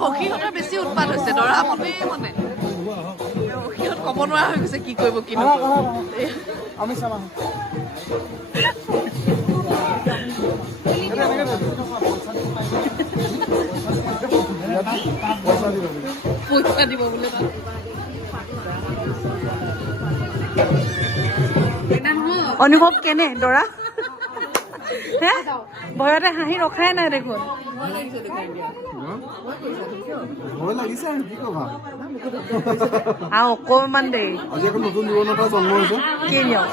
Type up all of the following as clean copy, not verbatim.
সখীহঁতৰ বেছি উৎপাত হৈছে দৰা মনে মনে সখীহঁত ক'ব নোৱাৰা হৈ গৈছে কি কৰিব কি নকৰিব আমি চাম পইচা দিব বোলে অনুভৱ কেনে দৰা হে ভয়তে হাঁহি ৰখাই নাই দেখোন আৰু অকণমান দেৰি আজি এখন নতুন জীৱন এটা জন্ম হৈছে কি নিয়ম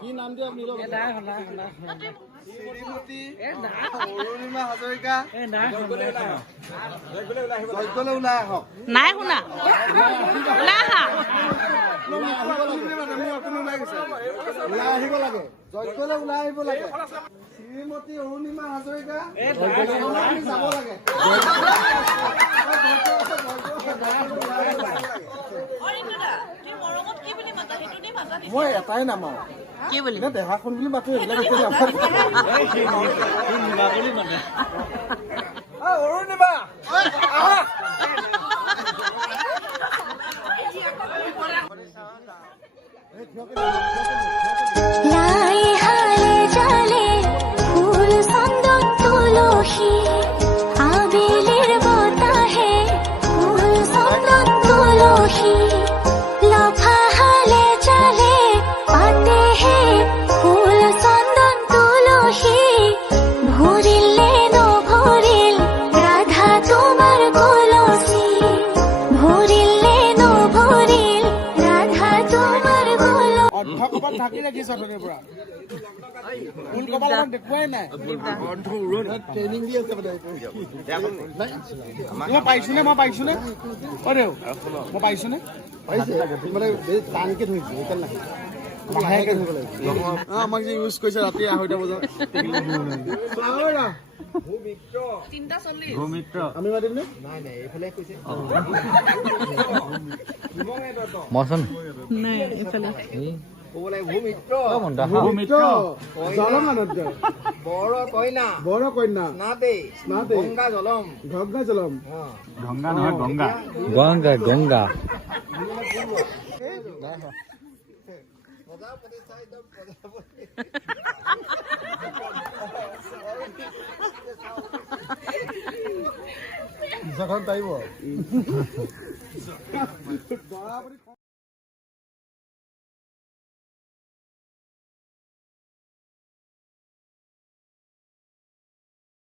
কি নাম দিয়ে আপুনি শ্ৰীমতী অৰুণিমা হাজৰিকা যজ্ঞলৈ ওলাই আহক নাই শুনা ওলাই আহা ওলাই আহিব লাগে যজ্ঞলৈ ওলাই আহিব লাগে শ্ৰীমতী অৰুণিমা হাজৰিকা যাব লাগে মই এটাই নাম আৰু কি বুলি দেহাখন বুলি মাতো এইবিলাক অৰুণিমা ঢাকি ৰাখিছ পৰা ফুল কপাল দেখুৱাই নাই ট্ৰেইনিং দি আছে মই পাইছোনে মই পাইছোনে মই পাইছোনে মানে টানকে ধৰিছো সেইকাৰণে লাহেকে ধৰিব লাগিব আমাক যে ইউজ কৰিছে ৰাতি 2:30 বজাত আমি মাতিম নে নাই নাই এইফালে কৈছে মৌচুম নাই এইফালে ভূমিত্ৰ বৰ কন্যা স্নাতে গংগা জলম গংগা নহয় গংগা গংগা গংগা জখন পাৰিব